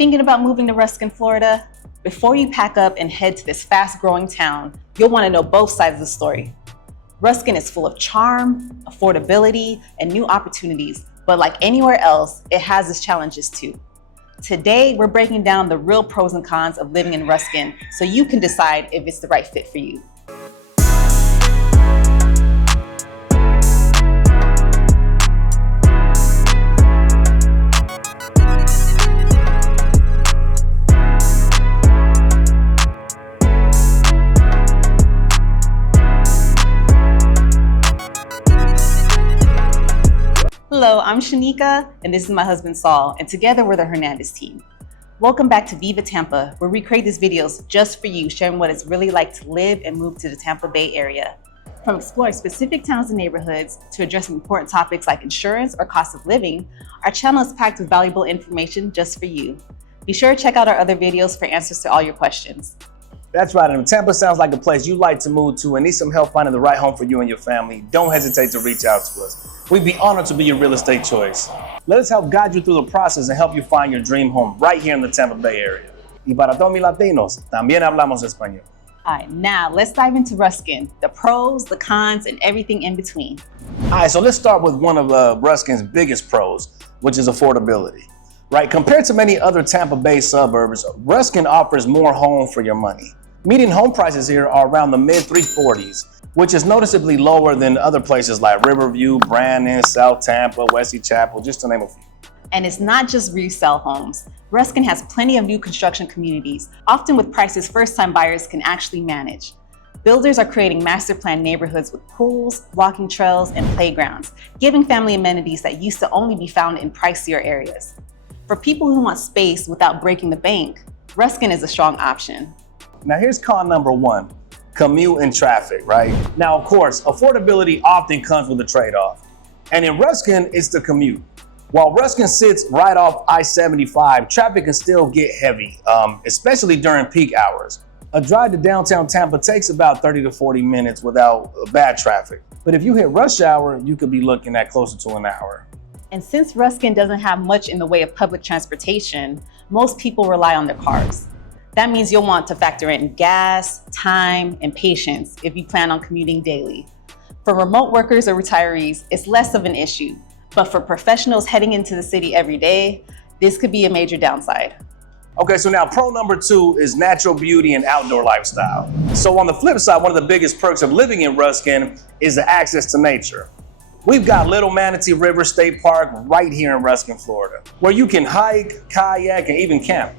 Thinking about moving to Ruskin, Florida? Before you pack up and head to this fast-growing town, you'll want to know both sides of the story. Ruskin is full of charm, affordability, and new opportunities, but like anywhere else, it has its challenges too. Today, we're breaking down the real pros and cons of living in Ruskin so you can decide if it's the right fit for you. Hello, I'm Shanika, and this is my husband Saul, and together we're the Hernandez Team. Welcome back to Viva Tampa, where we create these videos just for you, sharing what it's really like to live and move to the Tampa Bay area. From exploring specific towns and neighborhoods to addressing important topics like insurance or cost of living, our channel is packed with valuable information just for you. Be sure to check out our other videos for answers to all your questions. That's right, and if Tampa sounds like a place you'd like to move to and need some help finding the right home for you and your family, don't hesitate to reach out to us. We'd be honored to be your real estate choice. Let us help guide you through the process and help you find your dream home right here in the Tampa Bay area. Y para todos mis latinos, también hablamos español. All right, now let's dive into Ruskin, the pros, the cons, and everything in between. All right, so let's start with one of Ruskin's biggest pros, which is affordability. Right, compared to many other Tampa Bay suburbs, Ruskin offers more home for your money. Median home prices here are around the mid-340s, which is noticeably lower than other places like Riverview, Brandon, South Tampa, Wesley Chapel, just to name a few. And it's not just resale homes. Ruskin has plenty of new construction communities, often with prices first-time buyers can actually manage. Builders are creating master plan neighborhoods with pools, walking trails, and playgrounds, giving family amenities that used to only be found in pricier areas. For people who want space without breaking the bank, Ruskin is a strong option. Now here's con number one, commute and traffic, right? Now, of course, affordability often comes with a trade-off. And in Ruskin, it's the commute. While Ruskin sits right off I-75, traffic can still get heavy, especially during peak hours. A drive to downtown Tampa takes about 30 to 40 minutes without bad traffic. But if you hit rush hour, you could be looking at closer to an hour. And since Ruskin doesn't have much in the way of public transportation, most people rely on their cars. That means you'll want to factor in gas, time, and patience if you plan on commuting daily. For remote workers or retirees, it's less of an issue. But for professionals heading into the city every day, this could be a major downside. Okay, so now pro number two is natural beauty and outdoor lifestyle. So on the flip side, one of the biggest perks of living in Ruskin is the access to nature. We've got Little Manatee River State Park right here in Ruskin, Florida, where you can hike, kayak, and even camp.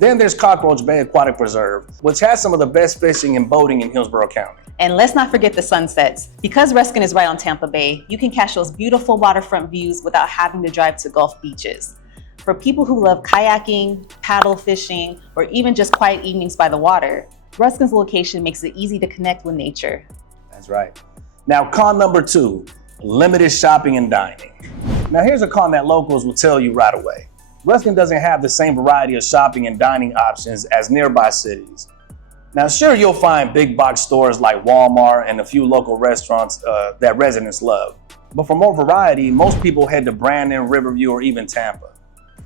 Then there's Cockroach Bay Aquatic Preserve, which has some of the best fishing and boating in Hillsborough County. And let's not forget the sunsets. Because Ruskin is right on Tampa Bay, you can catch those beautiful waterfront views without having to drive to Gulf beaches. For people who love kayaking, paddle fishing, or even just quiet evenings by the water, Ruskin's location makes it easy to connect with nature. That's right. Now, con number two, limited shopping and dining. Now, here's a con that locals will tell you right away. Ruskin doesn't have the same variety of shopping and dining options as nearby cities. Now, sure, you'll find big box stores like Walmart and a few local restaurants that residents love. But for more variety, most people head to Brandon, Riverview, or even Tampa.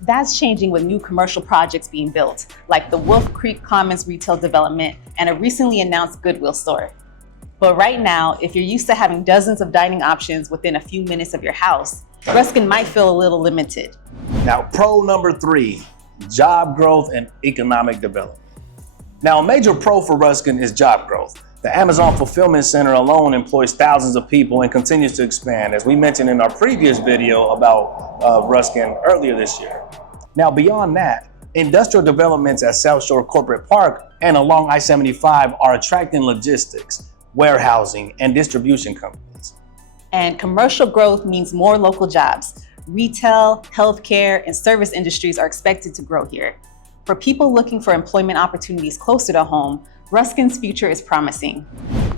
That's changing with new commercial projects being built, like the Wolf Creek Commons retail development and a recently announced Goodwill store. But right now, if you're used to having dozens of dining options within a few minutes of your house, Ruskin might feel a little limited. Now, pro number three, job growth and economic development. Now, a major pro for Ruskin is job growth. The Amazon Fulfillment Center alone employs thousands of people and continues to expand, as we mentioned in our previous video about Ruskin earlier this year. Now, beyond that, industrial developments at South Shore Corporate Park and along I-75 are attracting logistics, warehousing, and distribution companies. And commercial growth means more local jobs. Retail, healthcare, and service industries are expected to grow here. For people looking for employment opportunities closer to home, Ruskin's future is promising.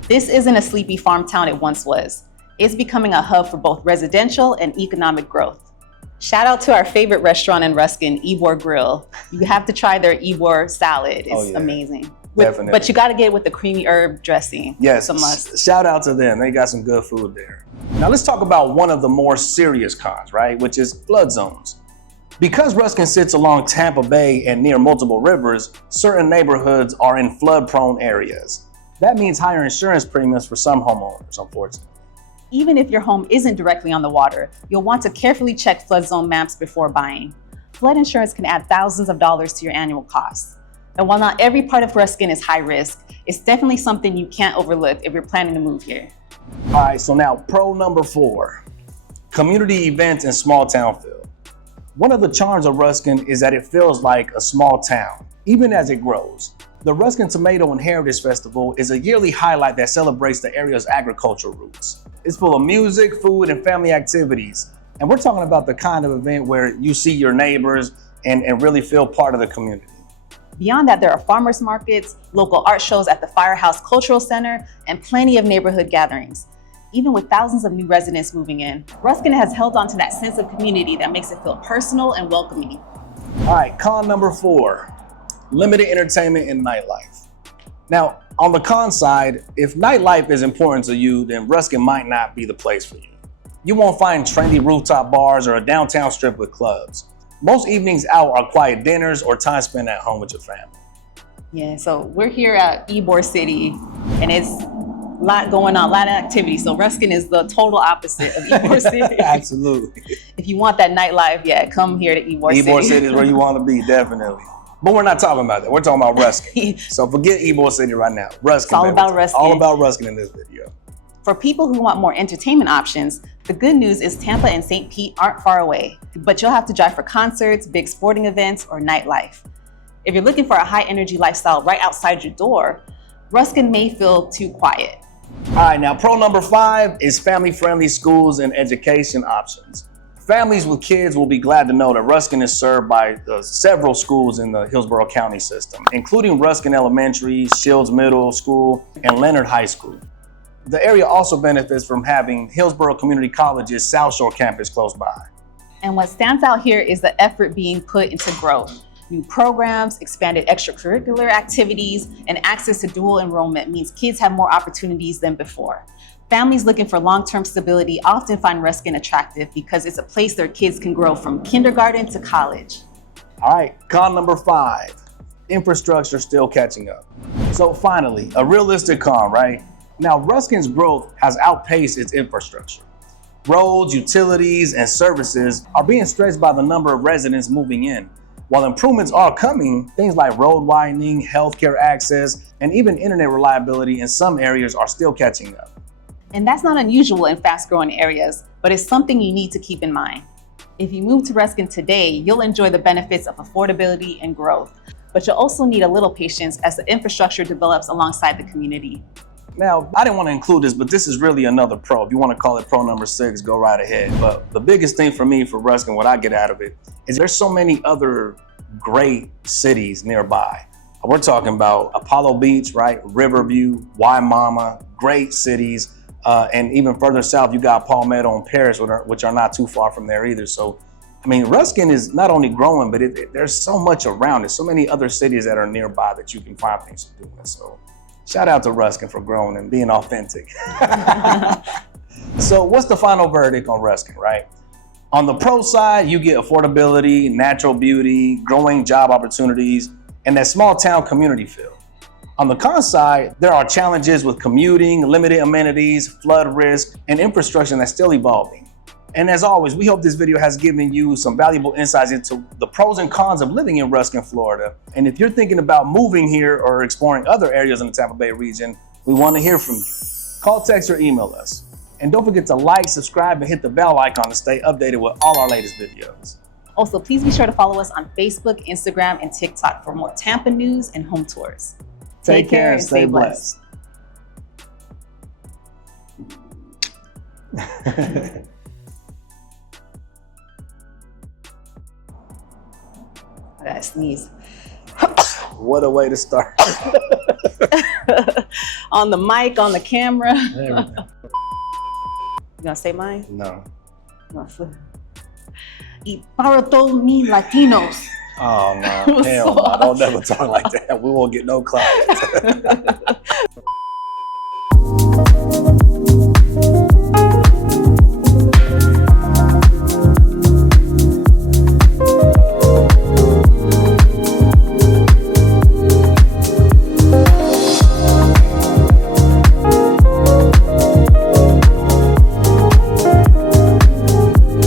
This isn't a sleepy farm town it once was. It's becoming a hub for both residential and economic growth. Shout out to our favorite restaurant in Ruskin, Ybor Grill. You have to try their Ybor salad. It's amazing. Definitely. But you got to get it with the creamy herb dressing. Yes, it's a must. Shout out to them. They got some good food there. Now let's talk about one of the more serious cons, right? Which is flood zones. Because Ruskin sits along Tampa Bay and near multiple rivers, certain neighborhoods are in flood-prone areas. That means higher insurance premiums for some homeowners, unfortunately. Even if your home isn't directly on the water, you'll want to carefully check flood zone maps before buying. Flood insurance can add thousands of dollars to your annual costs. And while not every part of Ruskin is high risk, it's definitely something you can't overlook if you're planning to move here. All right, so now pro number 4, community events and small town feel. One of the charms of Ruskin is that it feels like a small town, even as it grows. The Ruskin Tomato and Heritage Festival is a yearly highlight that celebrates the area's agricultural roots. It's full of music, food, and family activities. And we're talking about the kind of event where you see your neighbors and really feel part of the community. Beyond that, there are farmers markets, local art shows at the Firehouse Cultural Center, and plenty of neighborhood gatherings. Even with thousands of new residents moving in, Ruskin has held on to that sense of community that makes it feel personal and welcoming. All right, con number 4, limited entertainment and nightlife. Now, on the con side, if nightlife is important to you, then Ruskin might not be the place for you. You won't find trendy rooftop bars or a downtown strip with clubs. Most evenings out are quiet dinners or time spent at home with your family. Yeah, so we're here at Ybor City, and it's a lot going on, a lot of activity. So Ruskin is the total opposite of Ybor City. Absolutely. If you want that nightlife, yeah, come here to Ybor City. Ybor City is where you want to be, definitely. But we're not talking about that. We're talking about Ruskin. So forget Ybor City right now. Ruskin. It's all about Ruskin. All about Ruskin in this video. For people who want more entertainment options, the good news is Tampa and St. Pete aren't far away, but you'll have to drive for concerts, big sporting events, or nightlife. If you're looking for a high energy lifestyle right outside your door, Ruskin may feel too quiet. All right, now pro number 5 is family-friendly schools and education options. Families with kids will be glad to know that Ruskin is served by several schools in the Hillsborough County system, including Ruskin Elementary, Shields Middle School, and Leonard High School. The area also benefits from having Hillsborough Community College's South Shore campus close by. And what stands out here is the effort being put into growth. New programs, expanded extracurricular activities, and access to dual enrollment means kids have more opportunities than before. Families looking for long-term stability often find Ruskin attractive because it's a place their kids can grow from kindergarten to college. All right, con number 5, infrastructure still catching up. So finally, a realistic con, right? Now, Ruskin's growth has outpaced its infrastructure. Roads, utilities, and services are being stretched by the number of residents moving in. While improvements are coming, things like road widening, healthcare access, and even internet reliability in some areas are still catching up. And that's not unusual in fast-growing areas, but it's something you need to keep in mind. If you move to Ruskin today, you'll enjoy the benefits of affordability and growth, but you'll also need a little patience as the infrastructure develops alongside the community. Now, I didn't want to include this, but this is really another pro. If you want to call it pro number 6, go right ahead. But the biggest thing for me for Ruskin, what I get out of it, is there's so many other great cities nearby. We're talking about Apollo Beach, right? Riverview, Wimauma, great cities. And even further south, you got Palmetto and Paris, which are not too far from there either. So, I mean, Ruskin is not only growing, but there's so much around it. So many other cities that are nearby that you can find things to do with. So shout out to Ruskin for growing and being authentic. So what's the final verdict on Ruskin, right? On the pro side, you get affordability, natural beauty, growing job opportunities, and that small town community feel. On the con side, there are challenges with commuting, limited amenities, flood risk, and infrastructure that's still evolving. And as always, we hope this video has given you some valuable insights into the pros and cons of living in Ruskin, Florida. And if you're thinking about moving here or exploring other areas in the Tampa Bay region, we want to hear from you. Call, text, or email us. And don't forget to like, subscribe, and hit the bell icon to stay updated with all our latest videos. Also, please be sure to follow us on Facebook, Instagram, and TikTok for more Tampa news and home tours. Take care and stay blessed. I gotta sneeze. What a way to start. On the mic, on the camera. There we go. You gonna say mine? No. Y para todos mis Latinos. Oh no, hell no. Don't never talk like that. We won't get no clients.